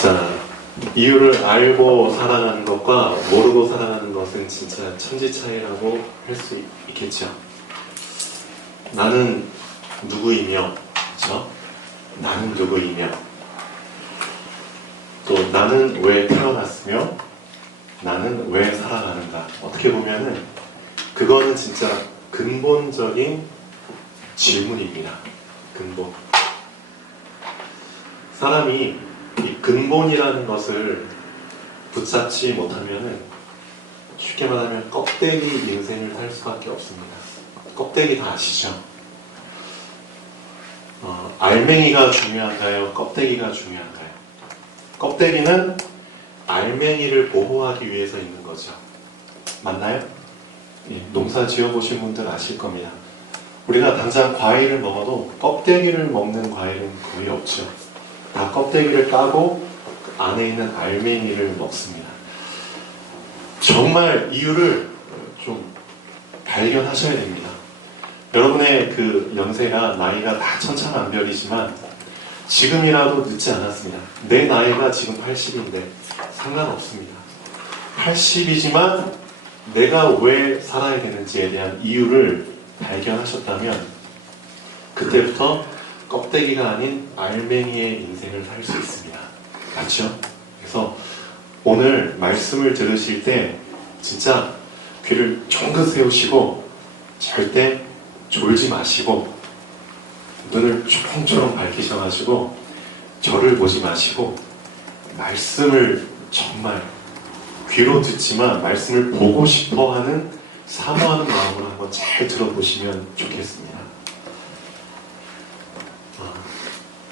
자, 이유를 알고 살아가는 것과 모르고 살아가는 것은 진짜 천지 차이라고 할 수 있겠죠. 나는 누구이며, 그렇죠? 나는 누구이며, 또 나는 왜 태어났으며, 나는 왜 살아가는가. 어떻게 보면은 그거는 진짜 근본적인 질문입니다. 근본. 사람이 이 근본이라는 것을 붙잡지 못하면은 쉽게 말하면 껍데기 인생을 살 수밖에 없습니다. 껍데기 다 아시죠? 알맹이가 중요한가요? 껍데기가 중요한가요? 껍데기는 알맹이를 보호하기 위해서 있는 거죠. 맞나요? 예, 농사 지어보신 분들 아실 겁니다. 우리가 당장 과일을 먹어도 kop데기를 먹는 과일은 거의 없죠. 다 껍데기를 까고 그 안에 있는 알맹이를 먹습니다. 정말 이유를 좀 발견하셔야 됩니다. 여러분의 그 연세가 나이가 다 천차만별이지만 지금이라도 늦지 않았습니다. 내 나이가 지금 80인데 상관없습니다. 80이지만 내가 왜 살아야 되는지에 대한 이유를 발견하셨다면 그때부터 껍데기가 아닌 알맹이의 인생을 살 수 있습니다. 맞죠? 그래서 오늘 말씀을 들으실 때 진짜 귀를 쫑긋 세우시고 절대 졸지 마시고 눈을 초롱초롱 밝히셔가지고 저를 보지 마시고 말씀을 정말 귀로 듣지만 말씀을 보고 싶어하는 사모하는 마음으로 한번 잘 들어보시면 좋겠습니다.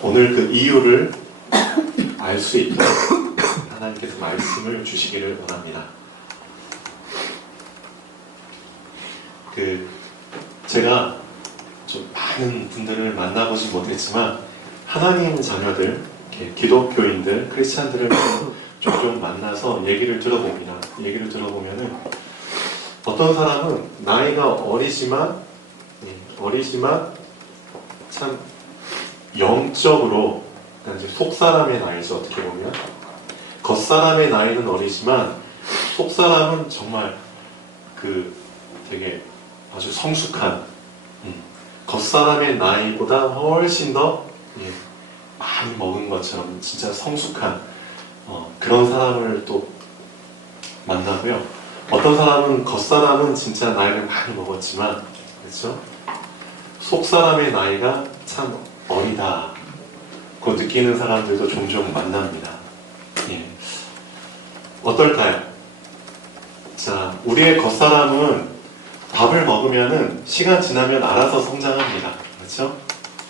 오늘 그 이유를 알 수 있도록 하나님께서 말씀을 주시기를 원합니다. 제가 좀 많은 분들을 만나보지 못했지만 하나님 자녀들, 기독교인들, 크리스찬들을 종종 만나서 얘기를 들어봅니다. 얘기를 들어보면은 어떤 사람은 나이가 어리지만 참 영적으로, 그러니까 이제 속사람의 나이죠. 어떻게 보면 겉사람의 나이는 어리지만 속사람은 정말 되게 아주 성숙한, 겉사람의 나이보다 훨씬 더 많이 먹은 것처럼 진짜 성숙한 그런 사람을 또 만나고요. 어떤 사람은 겉사람은 진짜 나이를 많이 먹었지만 그렇죠? 속사람의 나이가 참 어리다 그 느끼는 사람들도 종종 만납니다. 어떨까요? 자, 우리의 겉사람은 밥을 먹으면은 시간 지나면 알아서 성장합니다. 그렇죠?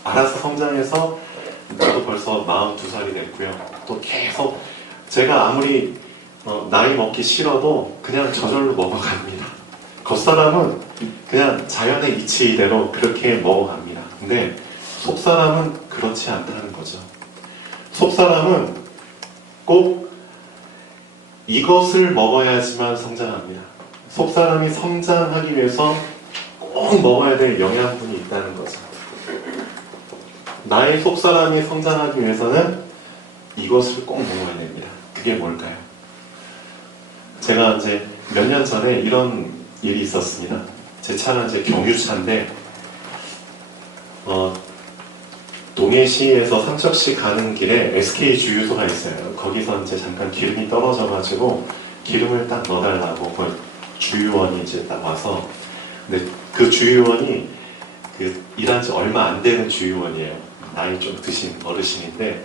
알아서 성장해서 저도 벌써 42살이 됐고요. 또 계속 제가 아무리 나이 먹기 싫어도 그냥 저절로 먹어갑니다. 겉사람은 그냥 자연의 이치대로 그렇게 먹어갑니다. 근데 속사람은 그렇지 않다는 거죠. 속사람은 꼭 이것을 먹어야지만 성장합니다. 속사람이 성장하기 위해서 꼭 먹어야 될 영양분이 있다는 거죠. 나의 속사람이 성장하기 위해서는 이것을 꼭 먹어야 됩니다. 그게 뭘까요? 제가 이제 몇 년 전에 이런 일이 있었습니다. 제 차는 이제 경유차인데 동해시에서 삼척시 가는 길에 SK 주유소가 있어요. 거기서 이제 잠깐 기름이 떨어져가지고 기름을 딱 넣어달라고 그 주유원이 이제 딱 와서, 근데 그 주유원이 일한 지 얼마 안 되는 주유원이에요. 나이 좀 드신 어르신인데,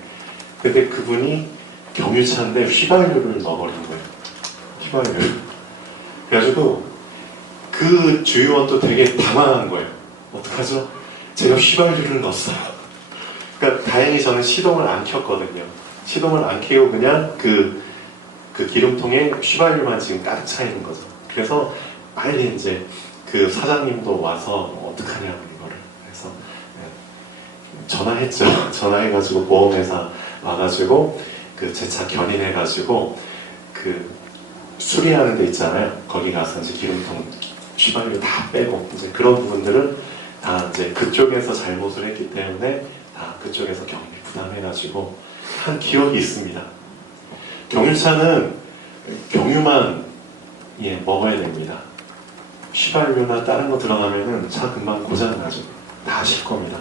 근데 그분이 경유차인데 휘발유를 넣어버린 거예요. 휘발유. 그래가지고 그 주유원도 되게 당황한 거예요. 어떡하죠? 제가 휘발유를 넣었어요. 그러니까 다행히 저는 시동을 안 켰거든요. 시동을 안 켜고 그냥 그 기름통에 휘발유만 지금 가득 차 있는 거죠. 그래서 빨리 이제 그 사장님도 와서 어떡하냐고 이거를. 그래서 전화했죠. 전화해가지고 보험회사 와가지고 제 차 견인해가지고 수리하는 데 있잖아요. 거기 가서 이제 기름통 휘발유 다 빼고 이제 그런 부분들은 다 이제 그쪽에서 잘못을 했기 때문에 다 그쪽에서 경비 부담해가지고 한 기억이 있습니다. 경유차는 경유만 먹어야 됩니다. 휘발유나 다른 거 들어가면은 차 금방 고장 나죠. 다 아실 겁니다.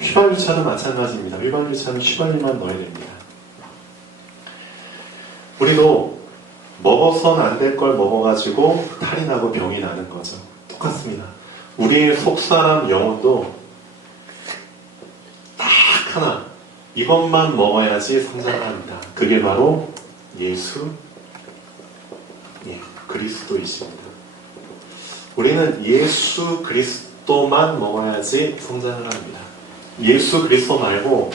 휘발유차도 마찬가지입니다. 휘발유차는 휘발유만 넣어야 됩니다. 우리도 먹어서는 안 될 걸 먹어가지고 탈이 나고 병이 나는 거죠. 똑같습니다. 우리의 속사람 영혼도 딱 하나, 이것만 먹어야지 성장합니다. 그게 바로 예수 그리스도이십니다. 우리는 예수 그리스도만 먹어야지 성장을 합니다. 예수 그리스도 말고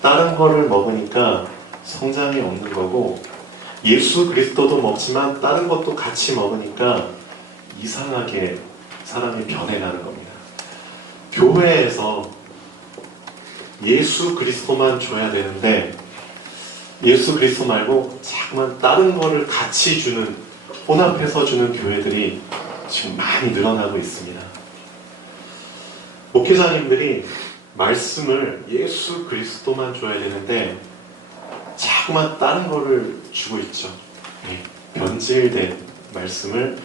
다른 거를 먹으니까 성장이 없는 거고, 예수 그리스도도 먹지만 다른 것도 같이 먹으니까 이상하게 사람이 변해가는 겁니다. 교회에서 예수 그리스도만 줘야 되는데 예수 그리스도 말고 자꾸만 다른 거를 같이 주는, 혼합해서 주는 교회들이 지금 많이 늘어나고 있습니다. 목회자님들이 말씀을 예수 그리스도만 줘야 되는데 자꾸만 다른 거를 주고 있죠. 변질된 말씀을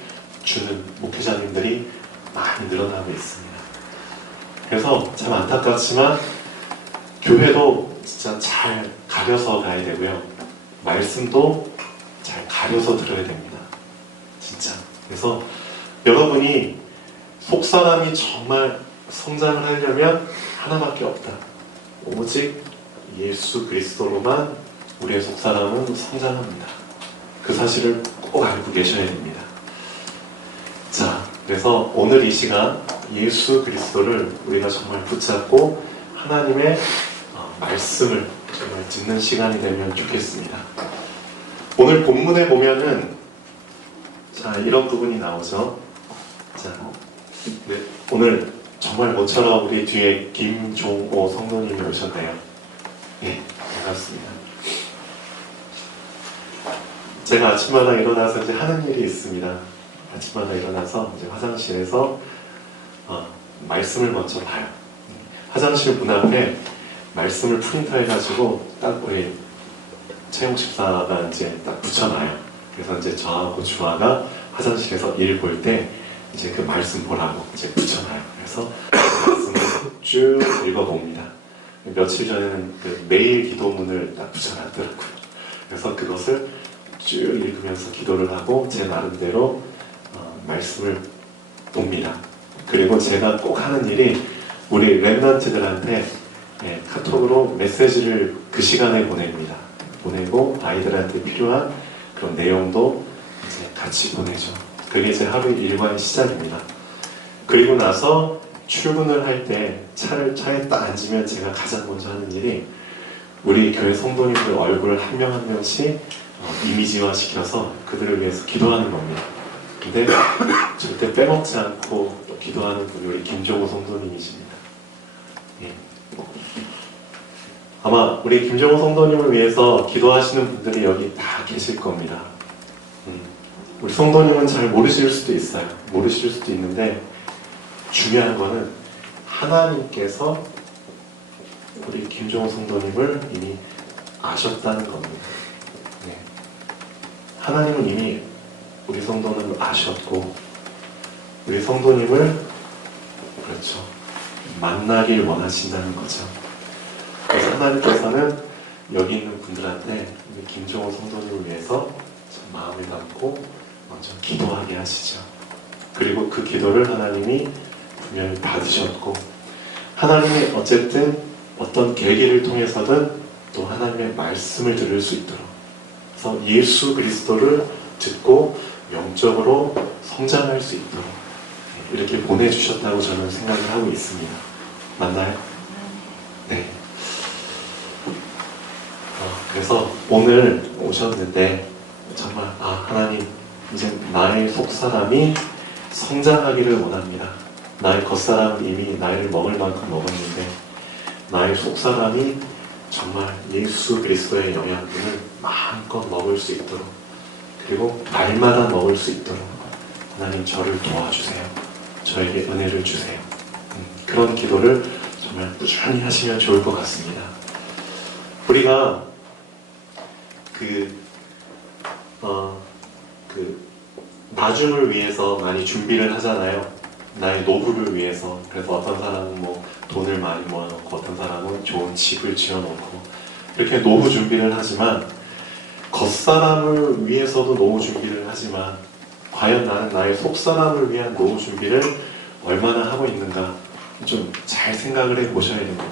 주는 목회자님들이 많이 늘어나고 있습니다. 그래서 참 안타깝지만 교회도 진짜 잘 가려서 가야 되고요. 말씀도 잘 가려서 들어야 됩니다. 진짜. 그래서 여러분이 속사람이 정말 성장을 하려면 하나밖에 없다. 오직 예수 그리스도로만 우리의 속사람은 성장합니다. 그 사실을 꼭 알고 계셔야 됩니다. 자, 그래서 오늘 이 시간 예수 그리스도를 우리가 정말 붙잡고 하나님의 말씀을 정말 듣는 시간이 되면 좋겠습니다. 오늘 본문에 보면은 자, 이런 부분이 나오죠. 자, 네, 오늘 정말 모처럼 우리 뒤에 김종호 성도님이 오셨네요. 네, 반갑습니다. 제가 아침마다 일어나서 이제 하는 일이 있습니다. 아침마다 일어나서 이제 화장실에서 말씀을 먼저 봐요. 화장실 문 앞에 말씀을 프린터해가지고 딱 우리 최용 집사가 이제 딱 붙여놔요. 그래서 이제 저하고 주아가 화장실에서 일 볼 때 이제 그 말씀 보라고 이제 붙여놔요. 그래서 말씀을 쭉 읽어봅니다. 며칠 전에는 그 매일 기도문을 딱 붙여놨더라고요. 그래서 그것을 쭉 읽으면서 기도를 하고 제 나름대로 말씀을 봅니다. 그리고 제가 꼭 하는 일이 우리 랩런트들한테 카톡으로 메시지를 그 시간에 보냅니다. 보내고 아이들한테 필요한 그런 내용도 이제 같이 보내죠. 그게 제 하루의 일과의 시작입니다. 그리고 나서 출근을 할 때 차에 딱 앉으면 제가 가장 먼저 하는 일이 우리 교회 성도님들 얼굴을 한 명 한 명씩 이미지화 시켜서 그들을 위해서 기도하는 겁니다. 근데 절대 빼먹지 않고 또 기도하는 분이 우리 김종호 성도님이십니다. 예. 아마 우리 김종호 성도님을 위해서 기도하시는 분들이 여기 다 계실 겁니다. 우리 성도님은 잘 모르실 수도 있어요. 모르실 수도 있는데 중요한 거는 하나님께서 우리 김종호 성도님을 이미 아셨다는 겁니다. 네. 하나님은 이미 우리 성도님을 아셨고 우리 성도님을 그렇죠 만나길 원하신다는 거죠. 그래서 하나님께서는 여기 있는 분들한테 우리 김종호 성도님을 위해서 마음을 담고 먼저 기도하게 하시죠. 그리고 그 기도를 하나님이 분명히 받으셨고 하나님이 어쨌든 어떤 계기를 통해서든 또 하나님의 말씀을 들을 수 있도록 그래서 예수 그리스도를 듣고 영적으로 성장할 수 있도록 이렇게 보내주셨다고 저는 생각을 하고 있습니다. 맞나요? 네. 그래서 오늘 오셨는데 정말 하나님 이제 나의 속사람이 성장하기를 원합니다. 나의 겉사람은 이미 나이를 먹을 만큼 먹었는데 나의 속사람이 정말 예수 그리스도의 영양분을 마음껏 먹을 수 있도록 그리고 날마다 먹을 수 있도록 하나님 저를 도와주세요. 저에게 은혜를 주세요. 그런 기도를 정말 꾸준히 하시면 좋을 것 같습니다. 우리가 그 나중을 위해서 많이 준비를 하잖아요. 나의 노후를 위해서. 그래서 어떤 사람은 뭐 돈을 많이 모아놓고, 어떤 사람은 좋은 집을 지어놓고, 이렇게 노후 준비를 하지만, 겉사람을 위해서도 노후 준비를 하지만, 과연 나는 나의 속사람을 위한 노후 준비를 얼마나 하고 있는가 좀 잘 생각을 해 보셔야 됩니다.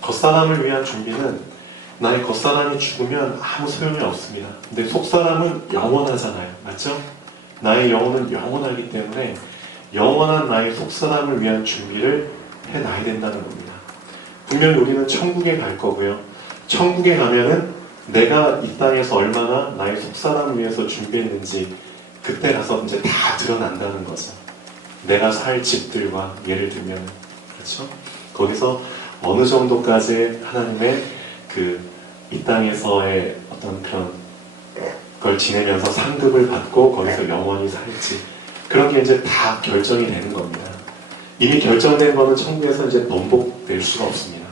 겉사람을 위한 준비는 나의 겉사람이 죽으면 아무 소용이 없습니다. 근데 속사람은 영원하잖아요. 맞죠? 나의 영혼은 영원하기 때문에 영원한 나의 속사람을 위한 준비를 해놔야 된다는 겁니다. 분명히 우리는 천국에 갈 거고요. 천국에 가면은 내가 이 땅에서 얼마나 나의 속사람을 위해서 준비했는지 그때 가서 이제 다 드러난다는 거죠. 내가 살 집들과 예를 들면, 그렇죠? 거기서 어느 정도까지 하나님의 이 땅에서의 어떤 그런 걸 지내면서 상급을 받고 거기서 영원히 살지, 그런 게 이제 다 결정이 되는 겁니다. 이미 결정된 거는 천국에서 이제 번복될 수가 없습니다.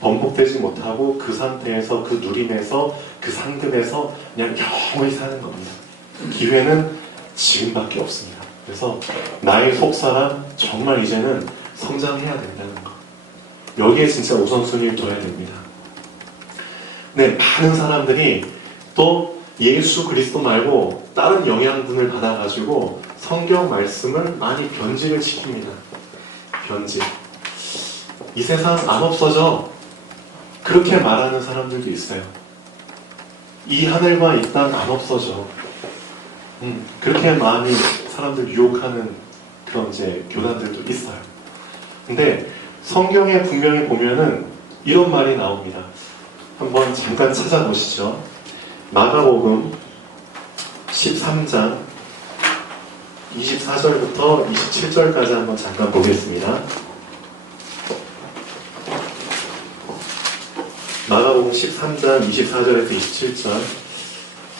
번복되지 못하고 그 상태에서, 그 누림에서, 그 상급에서 그냥 영원히 사는 겁니다. 기회는 지금밖에 없습니다. 그래서 나의 속사람 정말 이제는 성장해야 된다는 거, 여기에 진짜 우선순위를 둬야 됩니다. 네, 많은 사람들이 또 예수 그리스도 말고 다른 영양분을 받아가지고 성경 말씀을 많이 변질을 시킵니다. 변질. 이 세상 안 없어져. 그렇게 말하는 사람들도 있어요. 이 하늘과 이 땅 안 없어져. 그렇게 많이 사람들 유혹하는 그런 이제 교단들도 있어요. 근데 성경에 분명히 보면은 이런 말이 나옵니다. 한번 잠깐 찾아보시죠. 마가복음 13장 24절부터 27절까지 한번 잠깐 보겠습니다. 마가복음 13장 24절에서 27절.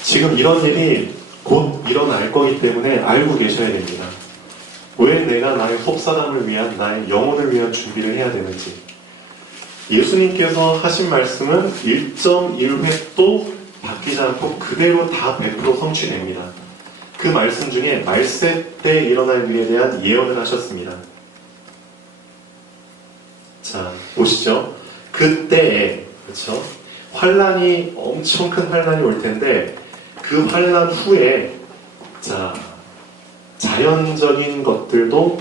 지금 이런 일이 곧 일어날 거기 때문에 알고 계셔야 됩니다. 왜 내가 나의 속사람을 위한, 나의 영혼을 위한 준비를 해야 되는지. 예수님께서 하신 말씀은 1.1획도 바뀌지 않고 그대로 다 100% 성취됩니다. 그 말씀 중에 말세 때 일어날 일에 대한 예언을 하셨습니다. 자, 보시죠. 그때에, 그렇죠? 환란이, 엄청 큰 환란이 올 텐데, 그 환란 후에, 자, 자연적인 것들도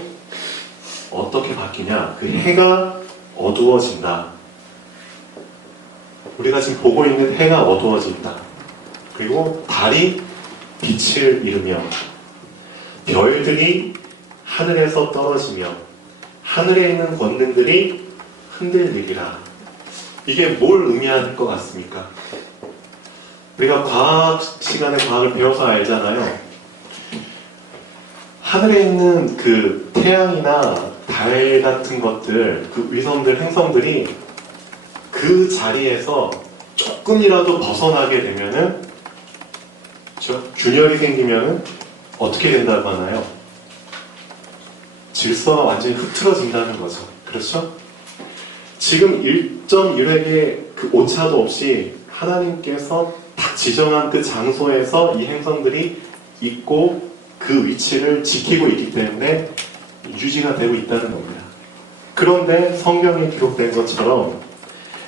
어떻게 바뀌냐? 그 해가 어두워진다. 우리가 지금 보고 있는 해가 어두워진다. 그리고 달이 빛을 잃으며, 별들이 하늘에서 떨어지며, 하늘에 있는 권능들이 흔들리리라. 이게 뭘 의미할 것 같습니까? 우리가 과학 시간에 과학을 배워서 알잖아요. 하늘에 있는 그 태양이나 달 같은 것들, 그 위성들, 행성들이 그 자리에서 조금이라도 벗어나게 되면은, 그렇죠? 균열이 생기면은 어떻게 된다고 하나요? 질서가 완전히 흐트러진다는 거죠. 그렇죠? 지금 1.1획의 그 오차도 없이 하나님께서 딱 지정한 그 장소에서 이 행성들이 있고 그 위치를 지키고 있기 때문에 유지가 되고 있다는 겁니다. 그런데 성경에 기록된 것처럼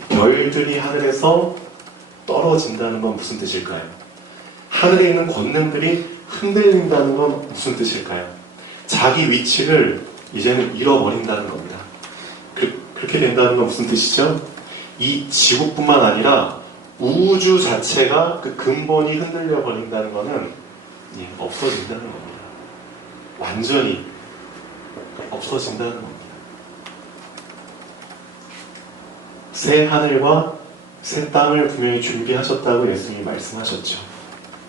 별들이 하늘에서 떨어진다는 건 무슨 뜻일까요? 하늘에 있는 권능들이 흔들린다는 건 무슨 뜻일까요? 자기 위치를 이제는 잃어버린다는 겁니다. 그렇게 된다는 건 무슨 뜻이죠? 이 지구뿐만 아니라 우주 자체가 그 근본이 흔들려 버린다는 것은 없어진다는 겁니다. 완전히 없어진다는 겁니다. 새 하늘과 새 땅을 분명히 준비하셨다고 예수님이 말씀하셨죠.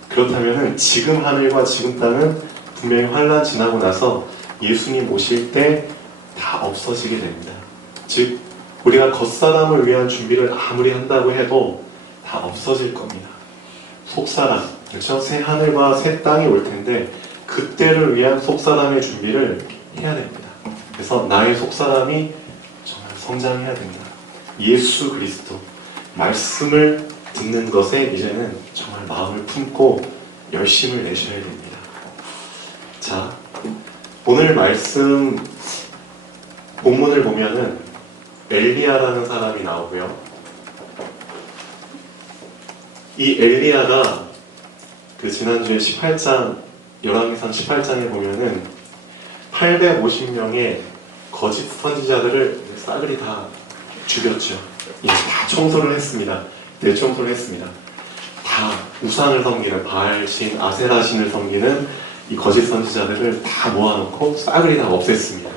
그렇다면 지금 하늘과 지금 땅은 분명히 환란 지나고 나서 예수님 오실 때 다 없어지게 됩니다. 즉 우리가 겉사람을 위한 준비를 아무리 한다고 해도 다 없어질 겁니다. 속사람, 그렇죠? 새 하늘과 새 땅이 올 텐데 그때를 위한 속사람의 준비를 해야 됩니다. 그래서 나의 속사람이 정말 성장해야 됩니다. 예수 그리스도 말씀을 듣는 것에 이제는 정말 마음을 품고 열심을 내셔야 됩니다. 자, 오늘 말씀 본문을 보면은 엘리야라는 사람이 나오고요. 이 엘리야가 그 지난주에 18장, 열왕기상 18장에 보면은 850명의 거짓 선지자들을 싸그리 다 죽였죠. 예, 다 청소를 했습니다. 대청소를 했습니다. 다 우상을 섬기는 바알신, 아세라신을 섬기는 이 거짓 선지자들을 다 모아놓고 싸그리 다 없앴습니다.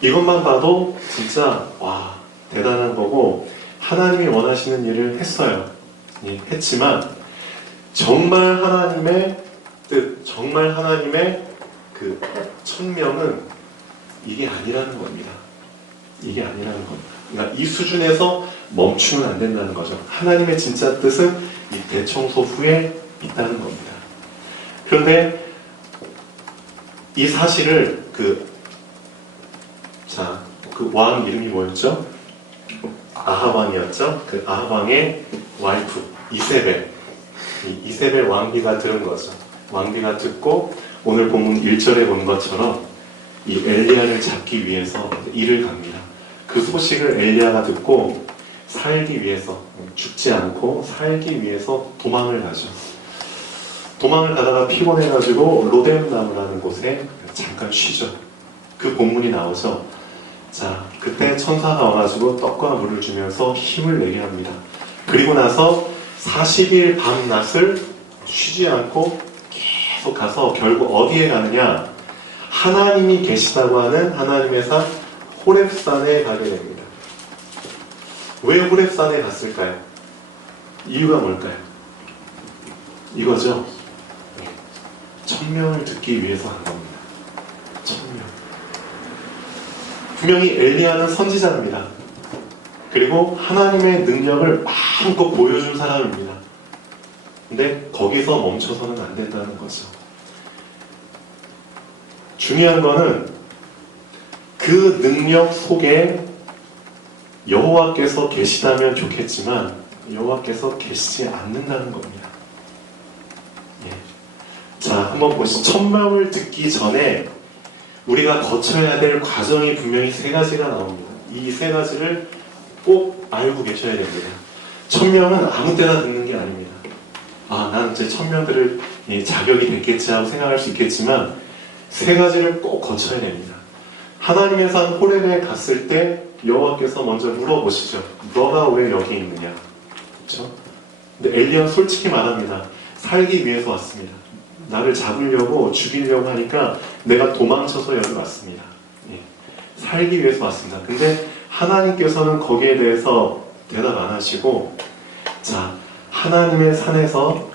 이것만 봐도 진짜 와 대단한 거고 하나님이 원하시는 일을 했어요. 예, 했지만 정말 하나님의 뜻, 정말 하나님의 그 천명은 이게 아니라는 겁니다. 이게 아니라는 겁니다. 그러니까 이 수준에서 멈추면 안 된다는 거죠. 하나님의 진짜 뜻은 이 대청소 후에 있다는 겁니다. 그런데 이 사실을 그 왕 이름이 뭐였죠? 아합왕이었죠? 그 아합왕의 와이프 이세벨, 이세벨 왕비가 들은 거죠. 왕비가 듣고 오늘 본문 1절에 본 것처럼 이 엘리야를 잡기 위해서 일을 갑니다. 그 소식을 엘리야가 듣고 살기 위해서, 죽지 않고 살기 위해서 도망을 가죠. 도망을 가다가 피곤해가지고 로뎀나무라는 곳에 잠깐 쉬죠. 그 본문이 나오죠. 자, 그때 천사가 와가지고 떡과 물을 주면서 힘을 내게 합니다. 그리고 나서 40일 밤낮을 쉬지 않고 계속 가서 결국 어디에 가느냐? 하나님이 계시다고 하는 하나님의 산 호렙산에 가게 됩니다. 왜 호렙산에 갔을까요? 이유가 뭘까요? 이거죠. 천명을 듣기 위해서 한 겁니다. 천명. 분명히 엘리야는 선지자입니다. 그리고 하나님의 능력을 마음껏 보여준 사람입니다. 근데 거기서 멈춰서는 안 된다는 거죠. 중요한 거는 그 능력 속에 여호와께서 계시다면 좋겠지만 여호와께서 계시지 않는다는 겁니다. 예. 자, 한번 보시죠. 천명을 듣기 전에 우리가 거쳐야 될 과정이 분명히 세 가지가 나옵니다. 이 세 가지를 꼭 알고 계셔야 됩니다. 천명은 아무 때나 듣는 게 아닙니다. 아, 난 제 천명 들을 자격이 됐겠지 하고 생각할 수 있겠지만 세 가지를 꼭 거쳐야 됩니다. 하나님의 산 호렙에 갔을 때 여호와께서 먼저 물어보시죠. 너가 왜 여기 있느냐? 그렇죠? 근데 엘리야는 솔직히 말합니다. 살기 위해서 왔습니다. 나를 잡으려고 죽이려고 하니까 내가 도망쳐서 여기 왔습니다. 예. 살기 위해서 왔습니다. 근데 하나님께서는 거기에 대해서 대답 안 하시고 자, 하나님의 산에서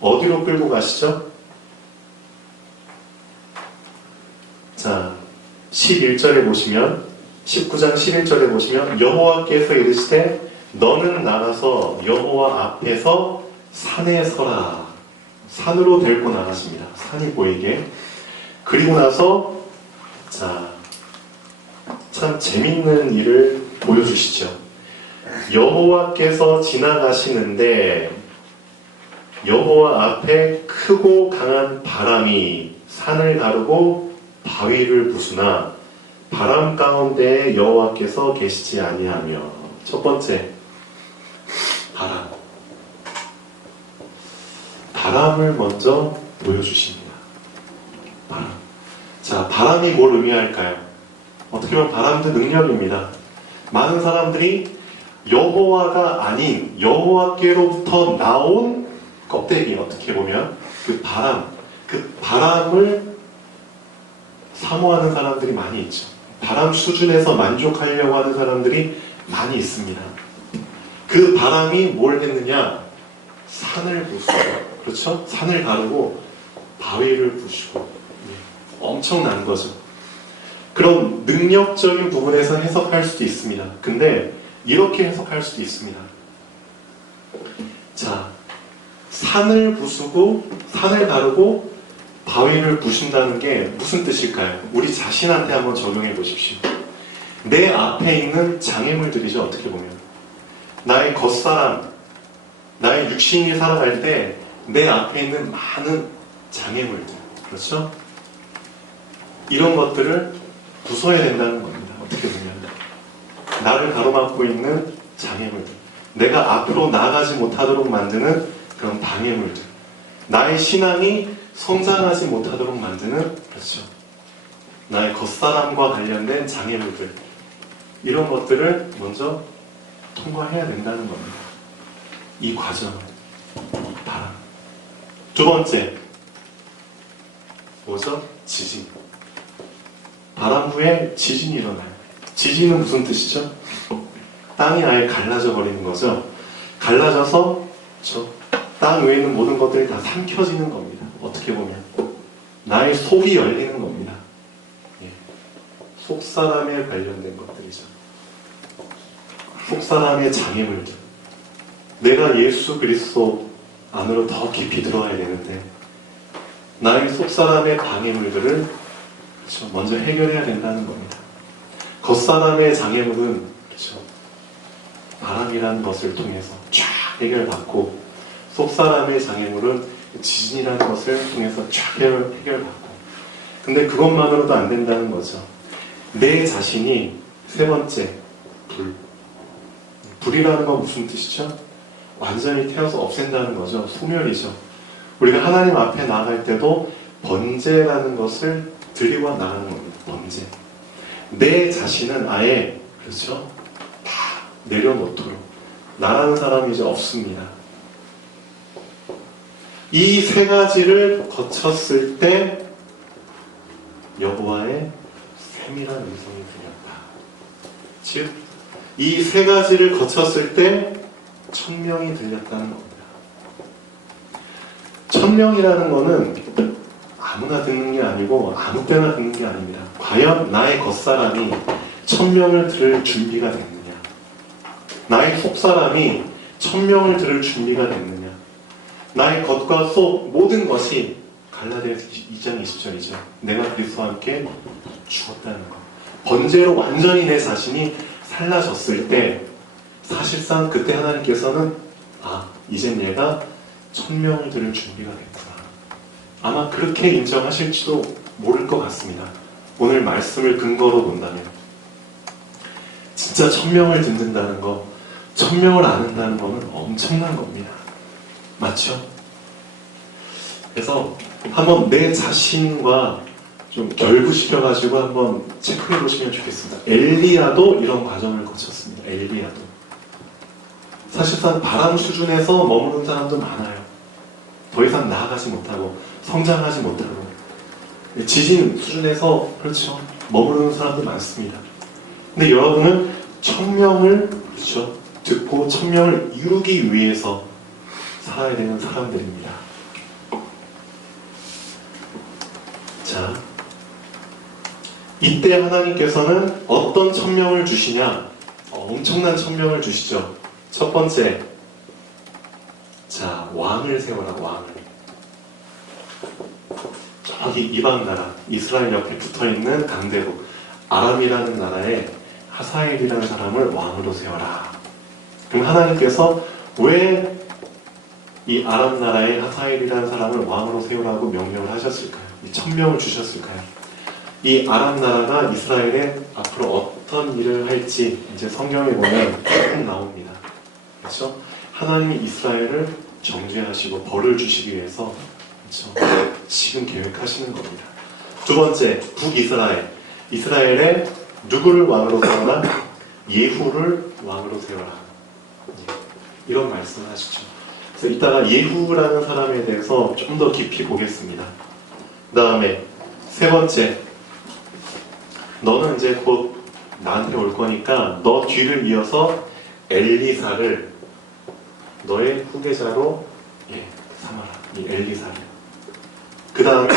어디로 끌고 가시죠? 자, 11절에 보시면 19장 11절에 보시면 여호와께서 이르시되 너는 나가서 여호와 앞에서 산에 서라. 산으로 데리고 나가십니다. 산이 보이게. 그리고 나서 자, 참 재밌는 일을 보여주시죠. 여호와께서 지나가시는데 여호와 앞에 크고 강한 바람이 산을 가르고 바위를 부수나 바람 가운데 여호와께서 계시지 아니하며. 첫 번째, 바람. 바람을 먼저 보여주십니다. 바람. 자, 바람이 뭘 의미할까요? 어떻게 보면 바람도 능력입니다. 많은 사람들이 여호와가 아닌 여호와께로부터 나온 껍데기, 어떻게 보면 그 바람을 사모하는 사람들이 많이 있죠. 바람 수준에서 만족하려고 하는 사람들이 많이 있습니다. 그 바람이 뭘 했느냐? 산을 부수고, 그렇죠? 산을 가르고 바위를 부수고, 엄청난 거죠. 그런 능력적인 부분에서 해석할 수도 있습니다. 근데 이렇게 해석할 수도 있습니다. 자, 산을 부수고 산을 가르고 바위를 부신다는 게 무슨 뜻일까요? 우리 자신한테 한번 적용해 보십시오. 내 앞에 있는 장애물들이죠. 어떻게 보면 나의 겉사람, 나의 육신이 살아갈 때 내 앞에 있는 많은 장애물들, 그렇죠? 이런 것들을 부숴야 된다는 겁니다. 어떻게 보면 나를 가로막고 있는 장애물들, 내가 앞으로 나아가지 못하도록 만드는 그런 방해물들, 나의 신앙이 성장하지 못하도록 만드는, 그렇죠, 나의 겉사람과 관련된 장애물들, 이런 것들을 먼저 통과해야 된다는 겁니다. 이 과정을, 바람. 두 번째, 뭐죠? 지진. 바람 후에 지진이 일어나요. 지진은 무슨 뜻이죠? 땅이 아예 갈라져 버리는 거죠. 갈라져서 땅 위에 있는 모든 것들이 다 삼켜지는 겁니다. 어떻게 보면 나의 속이 열리는 겁니다. 예. 속사람에 관련된 것들이죠. 속사람의 장애물들. 내가 예수 그리스도 안으로 더 깊이 들어가야 되는데 나의 속사람의 방해물들을, 그렇죠, 먼저 해결해야 된다는 겁니다. 겉사람의 장애물은, 그렇죠, 바람이라는 것을 통해서 쫙 해결받고, 속사람의 장애물은 지진이라는 것을 통해서 쫙 해결받고. 근데 그것만으로도 안 된다는 거죠. 내 자신이, 세 번째, 불. 불이라는 건 무슨 뜻이죠? 완전히 태워서 없앤다는 거죠. 소멸이죠. 우리가 하나님 앞에 나아갈 때도 번제라는 것을 드리고 나가는 겁니다. 번제. 내 자신은 아예, 그렇죠, 다 내려놓도록. 나라는 사람이 이제 없습니다. 이 세 가지를 거쳤을 때 여호와의 세밀한 음성이 들렸다. 즉, 이 세 가지를 거쳤을 때 천명이 들렸다는 겁니다. 천명이라는 거는 아무나 듣는 게 아니고 아무 때나 듣는 게 아닙니다. 과연 나의 겉사람이 천명을 들을 준비가 됐느냐, 나의 속사람이 천명을 들을 준비가 됐느냐, 나의 겉과 속 모든 것이, 갈라디아서 2장 20절이죠. 내가 그리스도와 함께 죽었다는 것. 번제로 완전히 내 자신이 살라졌을 때 사실상 그때 하나님께서는 이젠 얘가 천명을 들을 준비가 됐구나. 아마 그렇게 인정하실지도 모를 것 같습니다. 오늘 말씀을 근거로 본다면 진짜 천명을 듣는다는 거, 천명을 아는다는 거는 엄청난 겁니다. 맞죠? 그래서 한번 내 자신과 좀 결부시켜가지고 한번 체크해 보시면 좋겠습니다. 엘리야도 이런 과정을 거쳤습니다. 엘리야도. 사실상 바람 수준에서 머무는 사람도 많아요. 더 이상 나아가지 못하고 성장하지 못하고 지진 수준에서, 그렇죠, 머무르는 사람도 많습니다. 근데 여러분은 천명을, 그렇죠, 듣고 천명을 이루기 위해서 살아야 되는 사람들입니다. 자, 이때 하나님께서는 어떤 천명을 주시냐? 엄청난 천명을 주시죠. 첫 번째, 자, 왕을 세워라. 왕을. 저기 이방 나라, 이스라엘 옆에 붙어있는 강대국 아람이라는 나라에 하사엘이라는 사람을 왕으로 세워라. 그럼 하나님께서 왜 이 아람 나라의 하사엘이라는 사람을 왕으로 세우라고 명령을 하셨을까요? 이 천명을 주셨을까요? 이 아람 나라가 이스라엘에 앞으로 어떤 일을 할지 이제 성경에 보면 쭉 나옵니다. 그렇죠? 하나님이 이스라엘을 정죄하시고 벌을 주시기 위해서, 그렇죠, 지금 계획하시는 겁니다. 두 번째, 북이스라엘. 이스라엘에 누구를 왕으로 세워라? 예후를 왕으로 세워라. 이런 말씀을 하시죠. 그래서 이따가 예후라는 사람에 대해서 좀 더 깊이 보겠습니다. 그 다음에 세 번째, 너는 이제 곧 나한테 올 거니까 너 뒤를 이어서 엘리사를 너의 후계자로 삼아라. 이 엘리사를. 그 다음에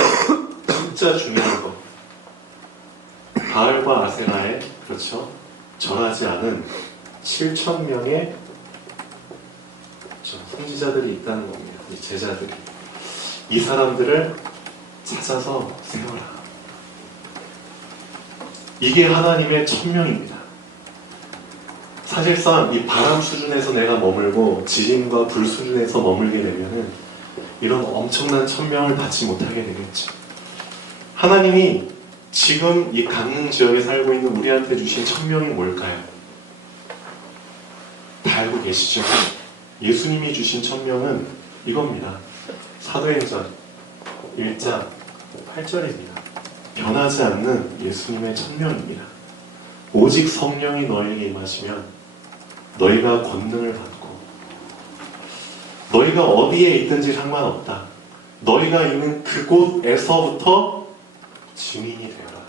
진짜 중요한 거, 바알과 아세라에, 그렇죠, 절하지 않은 7,000명의 선지자들이 있다는 겁니다. 이 제자들이. 이 사람들을 찾아서 세워라. 이게 하나님의 천명입니다. 사실상 이 바람 수준에서 내가 머물고 지진과 불 수준에서 머물게 되면은 이런 엄청난 천명을 받지 못하게 되겠죠. 하나님이 지금 이 강릉 지역에 살고 있는 우리한테 주신 천명이 뭘까요? 다 알고 계시죠? 예수님이 주신 천명은 이겁니다. 사도행전 1장 8절입니다. 변하지 않는 예수님의 천명입니다. 오직 성령이 너에게 임하시면 너희가 권능을 받고 너희가 어디에 있든지 상관없다. 너희가 있는 그곳에서부터 증인이 되어라.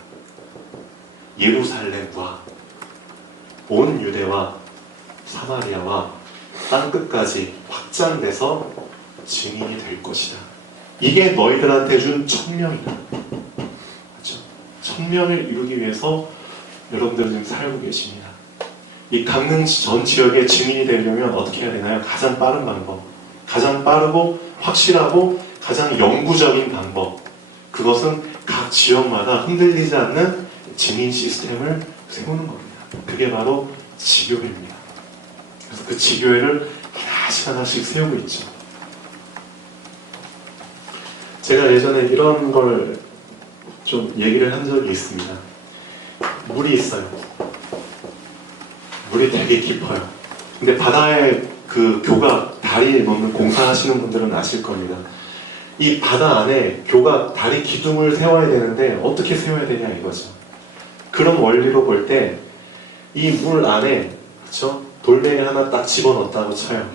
예루살렘과 온 유대와 사마리아와 땅끝까지 확장돼서 증인이 될 것이다. 이게 너희들한테 준 천명이다. 그렇죠? 천명을 이루기 위해서 여러분들은 지금 살고 계십니다. 이 강릉 전 지역의 증인이 되려면 어떻게 해야 되나요? 가장 빠른 방법, 가장 빠르고 확실하고 가장 영구적인 방법, 그것은 각 지역마다 흔들리지 않는 증인 시스템을 세우는 겁니다. 그게 바로 지교회입니다. 그래서 그 지교회를 하나씩 하나씩 세우고 있죠. 제가 예전에 이런 걸 좀 얘기를 한 적이 있습니다. 물이 있어요. 물이 되게 깊어요. 근데 바다에 그 교각, 다리 놓는 공사하시는 분들은 아실 겁니다. 이 바다 안에 교각, 다리 기둥을 세워야 되는데 어떻게 세워야 되냐 이거죠. 그런 원리로 볼 때 이 물 안에, 그렇죠? 돌멩이 하나 딱 집어넣었다고 쳐요.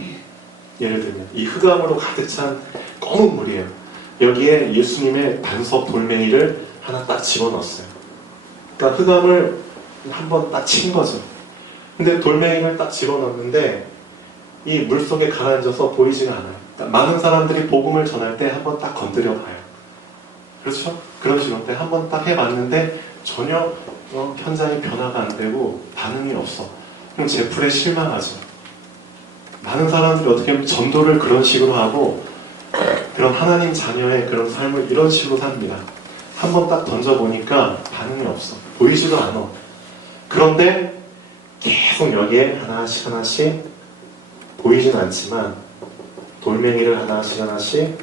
예를 들면 이 흑암으로 가득 찬 검은 물이에요. 여기에 예수님의 반석 돌멩이를 하나 딱 집어넣었어요. 그러니까 흑암을 한번 딱 친 거죠. 근데 돌멩이를 딱 집어넣는데 이 물속에 가라앉아서 보이지가 않아요. 그러니까 많은 사람들이 복음을 전할 때 한번 딱 건드려 봐요. 그렇죠? 그런 식으로 때 한번 딱 해봤는데 전혀 현장이 변화가 안 되고 반응이 없어. 그럼 제풀에 실망하죠. 많은 사람들이 어떻게 보면 전도를 그런 식으로 하고 그런 하나님 자녀의 그런 삶을 이런 식으로 삽니다. 한번 딱 던져보니까 반응이 없어. 보이지도 않아. 그런데 계속 여기에 하나씩 하나씩 보이진 않지만 돌멩이를 하나씩 하나씩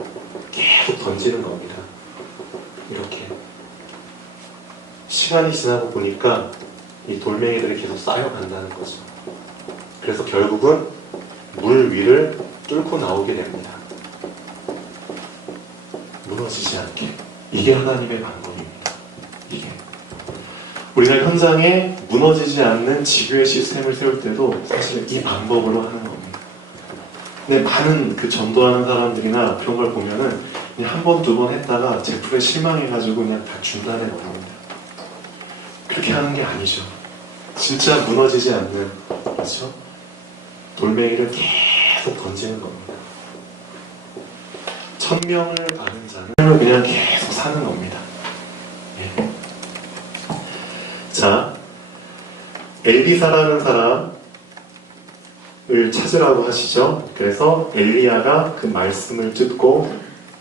계속 던지는 겁니다. 이렇게 시간이 지나고 보니까 이 돌멩이들이 계속 쌓여간다는 거죠. 그래서 결국은 물 위를 뚫고 나오게 됩니다. 무너지지 않게. 이게 하나님의 방법입니다. 이게 우리가 현장에 무너지지 않는 지교의 시스템을 세울 때도 사실 이 방법으로 하는 겁니다. 근데 많은 그 전도하는 사람들이나 그런 걸 보면은 그냥 한 번, 두 번 했다가 제풀에 실망해가지고 그냥 다 중단해 버립니다. 그렇게 하는 게 아니죠. 진짜 무너지지 않는, 그렇죠? 돌멩이를 계속 던지는 겁니다. 천명을 받은 자는 그냥 계속 사는 겁니다. 예. 자, 엘리사라는 사람을 찾으라고 하시죠. 그래서 엘리야가 그 말씀을 듣고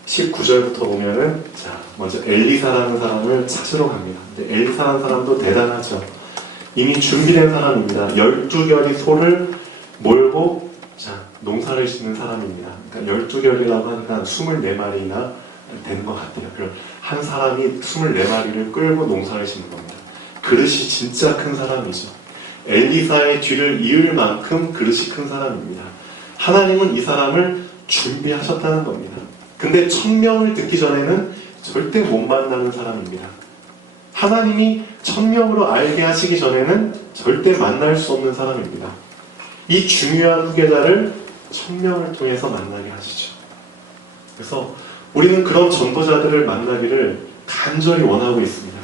19절부터 보면은, 자, 먼저 엘리사라는 사람을 찾으러 갑니다. 근데 엘리사라는 사람도 대단하죠. 이미 준비된 사람입니다. 12결이 소를 몰고, 자, 농사를 짓는 사람입니다. 그러니까 12결이라고 하니까 24마리나 되는 것 같아요. 그럼 한 사람이 24마리를 끌고 농사를 짓는 겁니다. 그릇이 진짜 큰 사람이죠. 엘리사의 뒤를 이을 만큼 그릇이 큰 사람입니다. 하나님은 이 사람을 준비하셨다는 겁니다. 근데 천명을 듣기 전에는 절대 못 만나는 사람입니다. 하나님이 천명으로 알게 하시기 전에는 절대 만날 수 없는 사람입니다. 이 중요한 후계자를 천명을 통해서 만나게 하시죠. 그래서 우리는 그런 전도자들을 만나기를 간절히 원하고 있습니다.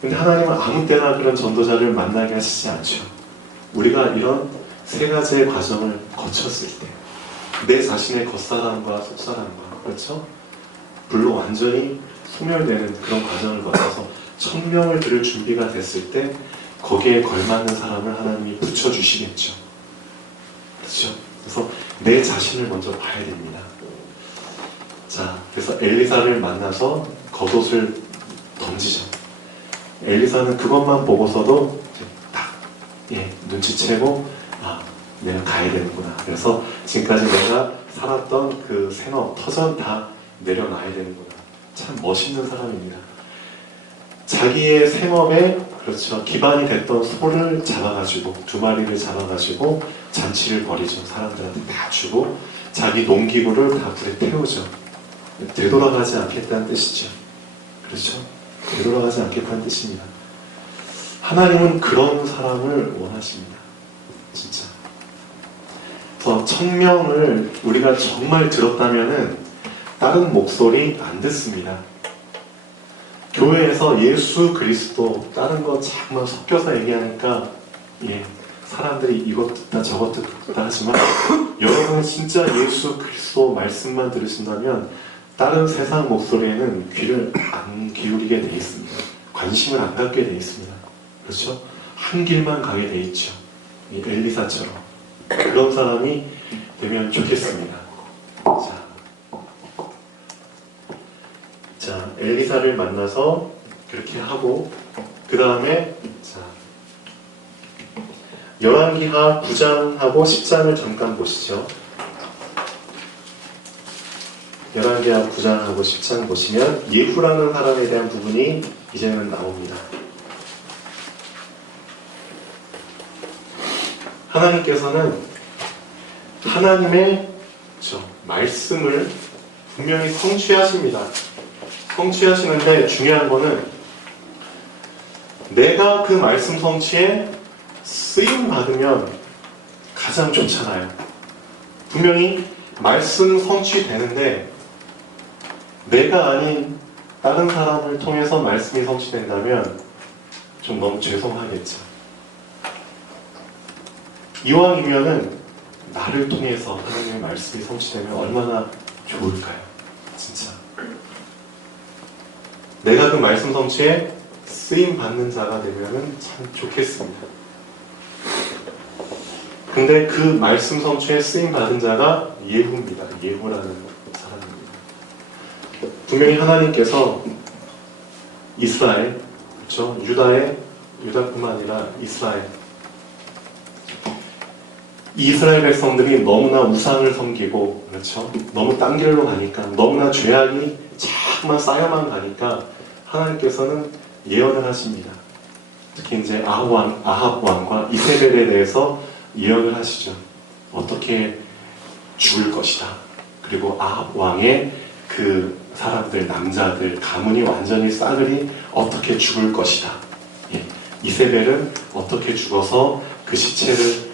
근데 하나님은 아무 때나 그런 전도자를 만나게 하시지 않죠. 우리가 이런 세 가지의 과정을 거쳤을 때, 내 자신의 겉사람과 속사람과, 그렇죠? 불로 완전히 소멸되는 그런 과정을 거쳐서 천명을 들을 준비가 됐을 때 거기에 걸맞는 사람을 하나님이 붙여주시겠죠. 그렇죠? 그래서 내 자신을 먼저 봐야 됩니다. 자, 그래서 엘리사를 만나서 겉옷을 던지죠. 엘리사는 그것만 보고서도 딱 눈치채고, 아, 내가 가야 되는구나. 그래서 지금까지 내가 살았던 그 생업, 터전 다 내려놔야 되는구나. 참 멋있는 사람입니다. 자기의 생업에 그렇죠. 기반이 됐던 소를 잡아가지고 2마리를 잡아가지고 잔치를 벌이죠. 사람들한테 다 주고 자기 농기구를 다 불에 태우죠. 되돌아가지 않겠다는 뜻이죠. 그렇죠? 되돌아가지 않겠다는 뜻입니다. 하나님은 그런 사람을 원하십니다. 진짜. 그래서 청명을 우리가 정말 들었다면은 다른 목소리 안 듣습니다. 교회에서 예수 그리스도 다른 거 자꾸만 섞여서 얘기하니까 사람들이 이것 듣다 저것 듣다 하지만 여러분은 진짜 예수 그리스도 말씀만 들으신다면 다른 세상 목소리에는 귀를 안 기울이게 돼 있습니다. 관심을 안 갖게 돼 있습니다. 그렇죠? 한 길만 가게 돼 있죠. 이 엘리사처럼 그런 사람이 되면 좋겠습니다. 자, 엘리사를 만나서 그렇게 하고 그 다음에 열왕기하 9장하고 10장을 잠깐 보시죠. 열왕기하 9장하고 10장 보시면 예후라는 사람에 대한 부분이 이제는 나옵니다. 하나님께서는 하나님의 말씀을 분명히 성취하십니다. 성취하시는데 중요한 거는 내가 그 말씀 성취에 쓰임 받으면 가장 좋잖아요. 분명히 말씀 성취되는데 내가 아닌 다른 사람을 통해서 말씀이 성취된다면 좀 너무 죄송하겠죠. 이왕이면은 나를 통해서 하나님의 말씀이 성취되면 얼마나 좋을까요? 진짜. 내가 그 말씀 성취에 쓰임 받는 자가 되면은 참 좋겠습니다. 근데 그 말씀 성취에 쓰임 받은 자가 예후입니다. 예후라는 사람입니다. 분명히 하나님께서 이스라엘, 그렇죠? 유다뿐만 아니라 이스라엘 백성들이 너무나 우상을 섬기고, 그렇죠? 너무 딴 길로 가니까, 너무나 죄악이 자꾸만 쌓여만 가니까 하나님께서는 예언을 하십니다. 특히 이제 아합 왕과 이세벨에 대해서 예언을 하시죠. 어떻게 죽을 것이다. 그리고 아합 왕의 그 사람들, 남자들, 가문이 완전히 싸그리 어떻게 죽을 것이다. 이세벨은 어떻게 죽어서 그 시체를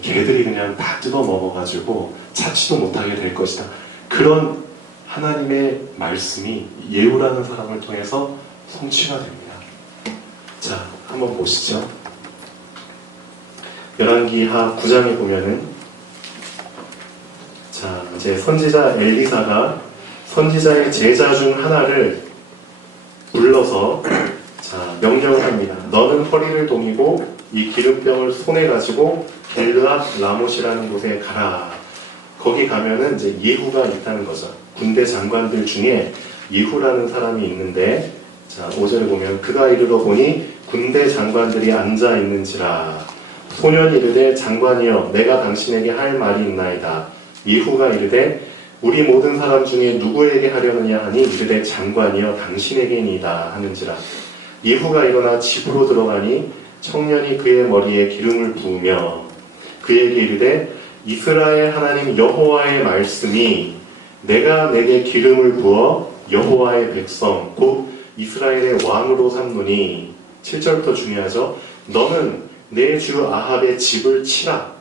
개들이 그냥 다 뜯어 먹어가지고 찾지도 못하게 될 것이다. 그런 하나님의 말씀이 예후라는 사람을 통해서 성취가 됩니다. 자, 한번 보시죠. 열왕기하 9장에 보면은 자, 이제 선지자 엘리사가 선지자의 제자 중 하나를 불러서 명령을 합니다. 너는 허리를 동이고 이 기름병을 손에 가지고 겔르앗 라못이라는 곳에 가라. 거기 가면은 이제 예후가 있다는 거죠. 군대 장관들 중에 예후라는 사람이 있는데, 자, 5절에 보면 그가 이르러 보니 군대 장관들이 앉아 있는지라. 소년이 이르되 장관이여 내가 당신에게 할 말이 있나이다. 예후가 이르되 우리 모든 사람 중에 누구에게 하려느냐 하니 이르되 장관이여 당신에게니이다 하는지라. 예후가 일어나 집으로 들어가니 청년이 그의 머리에 기름을 부으며 그에게 이르되 이스라엘 하나님 여호와의 말씀이 내가 내게 기름을 부어 여호와의 백성 곧 이스라엘의 왕으로 삼노니. 7절부터 중요하죠. 너는 내 주 아합의 집을 치라.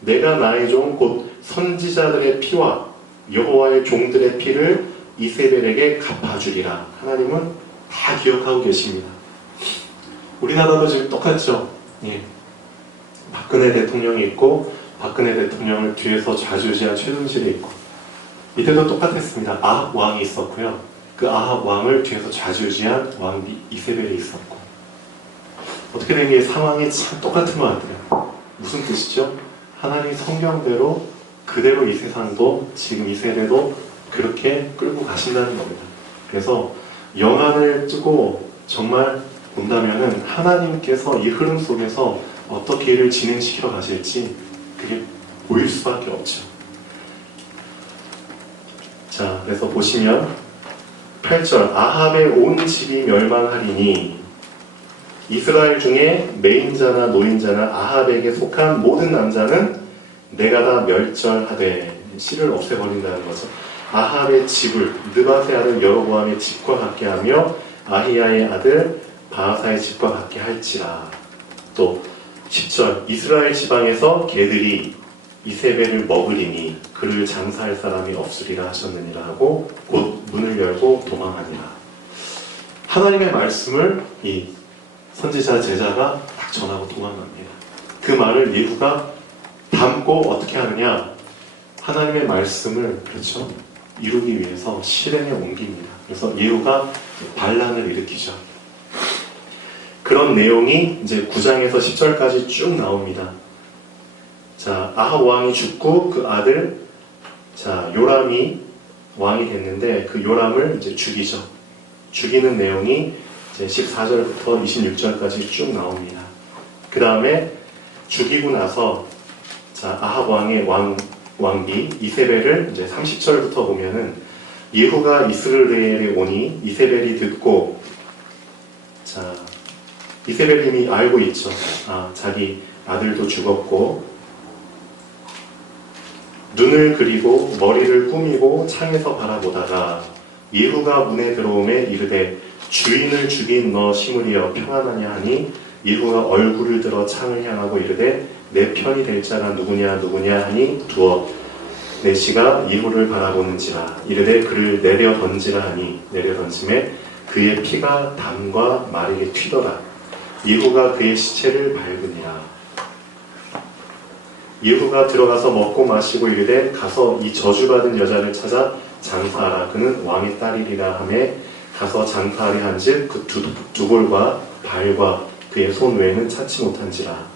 내가 나의 종 곧 선지자들의 피와 여호와의 종들의 피를 이세벨에게 갚아주리라. 하나님은 다 기억하고 계십니다. 우리나라도 지금 똑같죠. 박근혜 대통령이 있고 박근혜 대통령을 뒤에서 좌지우지한 최순실이 있고, 이때도 똑같았습니다. 아합 왕이 있었고요. 그 아합 왕을 뒤에서 좌지우지한 왕 이세벨이 있었고, 어떻게 된 게 상황이 참 똑같은 것 같아요. 무슨 뜻이죠? 하나님 성경대로 그대로 이 세상도 지금 이 세대도 그렇게 끌고 가신다는 겁니다. 그래서 영안을 뜨고 정말 본다면은 하나님께서 이 흐름 속에서 어떻게 일을 진행시켜 가실지 그게 보일 수밖에 없죠. 자, 그래서 보시면 8절 아합의 온 집이 멸망하리니 이스라엘 중에 매인자나 노인자나 아합에게 속한 모든 남자는 내가 다 멸절하되 씨를 없애버린다는 거죠. 아합의 집을 느밧의 아들 여로보암의 집과 같게 하며 아히야의 아들 바하사의 집과 같게 할지라. 또 10절 이스라엘 지방에서 개들이 이세벨을 먹으리니 그를 장사할 사람이 없으리라 하셨느니라 하고 곧 문을 열고 도망하니라. 하나님의 말씀을 이 선지자 제자가 딱 전하고 도망갑니다. 그 말을 예후가 담고 어떻게 하느냐, 하나님의 말씀을 그렇죠 이루기 위해서 실행에 옮깁니다. 그래서 예후가 반란을 일으키죠. 그런 내용이 이제 9장에서 10절까지 쭉 나옵니다. 자, 아합 왕이 죽고 그 아들 자 요람이 왕이 됐는데 그 요람을 이제 죽이죠. 죽이는 내용이 이제 14절부터 26절까지 쭉 나옵니다. 그 다음에 죽이고 나서 자 아합 왕의 왕비 이세벨을 이제 30절부터 보면은 예후가 이스라엘에 오니 이세벨이 듣고 자 이세벨님이 알고 있죠. 아 자기 아들도 죽었고 눈을 그리고 머리를 꾸미고 창에서 바라보다가 예후가 문에 들어오매 이르되 주인을 죽인 너 시므리여 평안하냐 하니 예후가 얼굴을 들어 창을 향하고 이르되 내 편이 될 자가 누구냐 하니 두어 내 씨가 예후를 바라보는지라 이르되 그를 내려 던지라 하니 내려 던짐에 그의 피가 담과 마르게 튀더라. 예후가 그의 시체를 밟으니라. 예후가 들어가서 먹고 마시고 이르되 가서 이 저주받은 여자를 찾아 장사하라. 그는 왕의 딸이리라 하매 가서 장사하리 한즉 그 두 볼과 발과 그의 손 외에는 찾지 못한지라.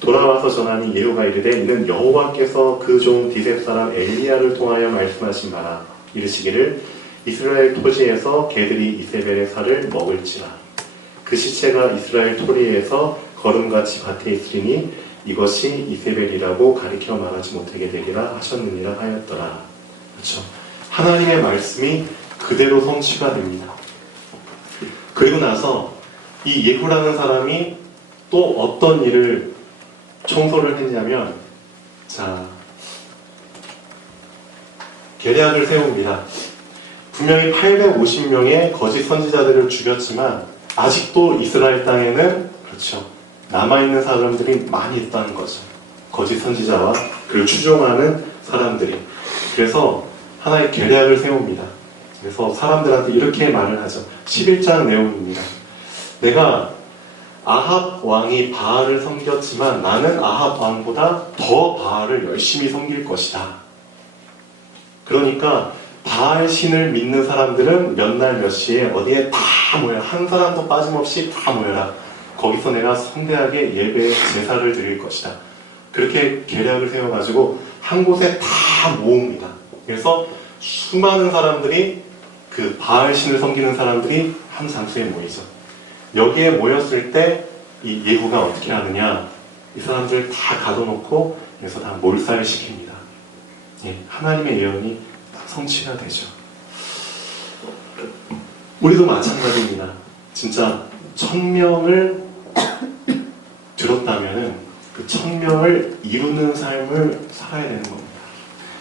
돌아와서 전하니 예후가 이르되 이는 여호와께서 그 종 디셉 사람 엘리야를 통하여 말씀하신 바라. 이르시기를 이스라엘 토지에서 개들이 이세벨의 살을 먹을지라. 그 시체가 이스라엘 토리에서 거름같이 밭에 있으리니 이것이 이세벨이라고 가리켜 말하지 못하게 되리라 하셨느니라 하였더라. 그렇죠. 하나님의 말씀이 그대로 성취가 됩니다. 그리고 나서 이 예후라는 사람이 또 어떤 일을 청소를 했냐면 자 계략을 세웁니다. 분명히 850명의 거짓 선지자들을 죽였지만 아직도 이스라엘 땅에는 그렇죠 남아있는 사람들이 많이 있다는 거죠. 거짓 선지자와 그를 추종하는 사람들이. 그래서 하나의 계략을 세웁니다. 그래서 사람들한테 이렇게 말을 하죠. 11장 내용입니다. 내가 아합 왕이 바알을 섬겼지만 나는 아합 왕보다 더 바알을 열심히 섬길 것이다. 그러니까 바알 신을 믿는 사람들은 몇 날 몇 시에 어디에 다 모여 한 사람도 빠짐없이 다 모여라. 거기서 내가 성대하게 예배 제사를 드릴 것이다. 그렇게 계략을 세워가지고 한 곳에 다 모읍니다. 그래서 수많은 사람들이 그 바알 신을 섬기는 사람들이 한 장소에 모이죠. 여기에 모였을 때 이 예후가 어떻게 하느냐, 이 사람들 다 가둬놓고 그래서 다 몰살시킵니다. 예, 하나님의 예언이 딱 성취가 되죠. 우리도 마찬가지입니다. 진짜 1000명을 들었다면은 그 1000명을 이루는 삶을 살아야 되는 겁니다.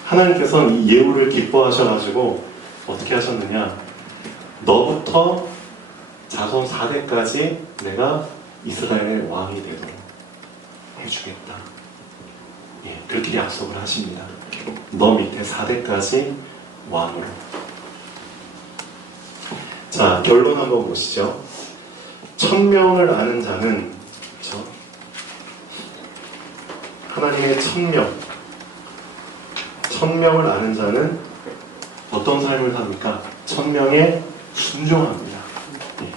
하나님께서는 이 예후를 기뻐하셔가지고 어떻게 하셨느냐, 너부터 자손 4대까지 내가 이스라엘의 왕이 되도록 해주겠다. 예, 그렇게 약속을 하십니다. 너 밑에 4대까지 왕으로. 자, 결론 한번 보시죠. 1000명을 아는 자는 그렇죠? 하나님의 1000명을 아는 자는 어떤 삶을 삽니까? 1000명에 순종합니다. 예.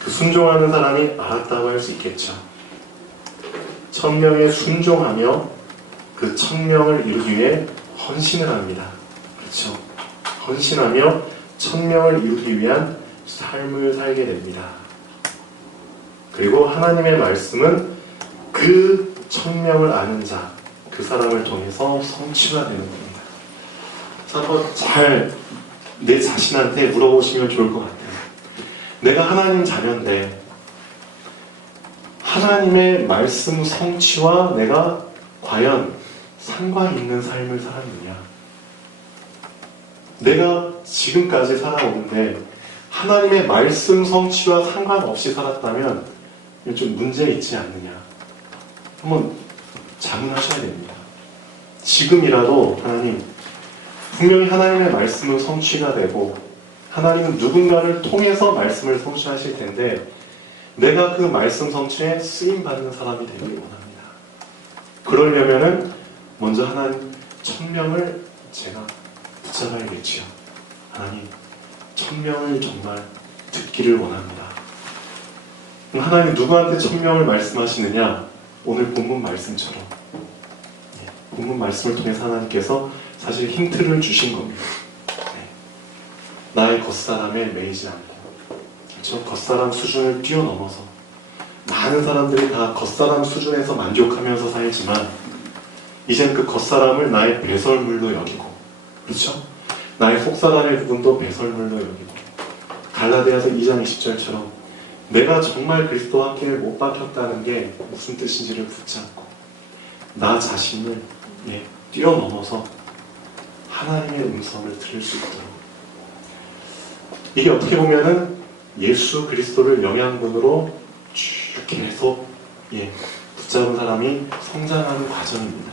그 순종하는 사람이 알았다고 할 수 있겠죠. 1000명에 순종하며 그 1000명을 이루기 위해 헌신을 합니다. 그렇죠. 헌신하며 1000명을 이루기 위한 삶을 살게 됩니다. 그리고 하나님의 말씀은 그 1000명을 아는 자, 그 그 사람을 통해서 성취가 되는 겁니다. 그래서 한번 잘 내 자신한테 물어보시면 좋을 것 같아요. 내가 하나님 자녀인데 하나님의 말씀 성취와 내가 과연 상관 있는 삶을 살았느냐? 내가 지금까지 살아오는데 하나님의 말씀 성취와 상관없이 살았다면 좀 문제 있지 않느냐? 한번 자문하셔야 됩니다. 지금이라도 하나님, 분명히 하나님의 말씀은 성취가 되고 하나님은 누군가를 통해서 말씀을 성취하실 텐데 내가 그 말씀 성취에 쓰임받는 사람이 되길 원합니다. 그러려면은 먼저 하나님 천명을 제가 붙잡아야겠지요. 하나님 천명을 정말 듣기를 원합니다. 하나님 누구한테 천명을 말씀하시느냐? 오늘 본문 말씀처럼 본문 말씀을 통해서 하나님께서 사실 힌트를 주신 겁니다. 나의 겉사람에 매이지 않고 저 겉사람 수준을 뛰어넘어서 많은 사람들이 다 겉사람 수준에서 만족하면서 살지만 이젠 그 겉사람을 나의 배설물로 여기고, 그렇죠? 나의 속사람의 부분도 배설물로 여기고, 갈라디아서 2장 20절처럼 내가 정말 그리스도와 함께 못 박혔다는 게 무슨 뜻인지를 붙잡고 나 자신을 뛰어넘어서 하나님의 음성을 들을 수 있도록, 이게 어떻게 보면은 예수 그리스도를 영양분으로 쭉 계속 붙잡은 사람이 성장하는 과정입니다.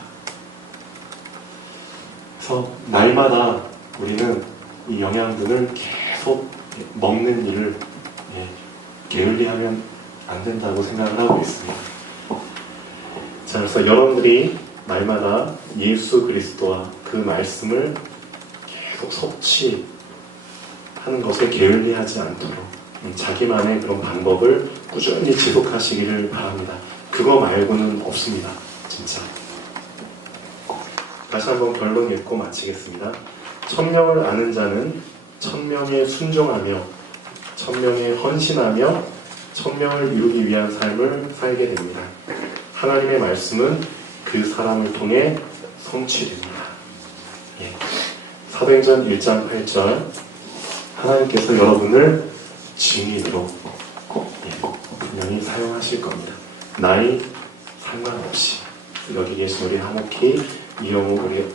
그래서 날마다 우리는 이 영양분을 계속 먹는 일을 게을리하면 안 된다고 생각을 하고 있습니다. 자, 그래서 여러분들이 날마다 예수 그리스도와 그 말씀을 계속 섭취하는 것에 게을리하지 않도록 자기만의 그런 방법을 꾸준히 지속하시기를 바랍니다. 그거 말고는 없습니다. 진짜. 다시 한번 결론 읽고 마치겠습니다. 천명을 아는 자는 천명에 순종하며 천명에 헌신하며 천명을 이루기 위한 삶을 살게 됩니다. 하나님의 말씀은 그 사람을 통해 성취됩니다. 사도행전 1장 8절, 하나님께서 여러분을 증인으로 분명히 사용하실 겁니다. 나이 상관없이. 여기 계신 우리 하모키, 이영우 우리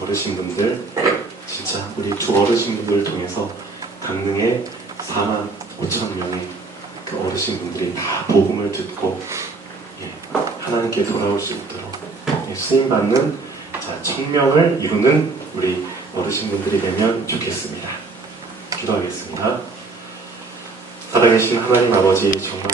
어르신분들, 진짜 우리 두 어르신분들을 통해서 강릉에 4만 5천 명의 그 어르신분들이 다 복음을 듣고 하나님께 돌아올 수 있도록 쓰임받는 천명을 이루는 우리 어르신분들이 되면 좋겠습니다. 기도하겠습니다. 살아계신 하나님 아버지, 정말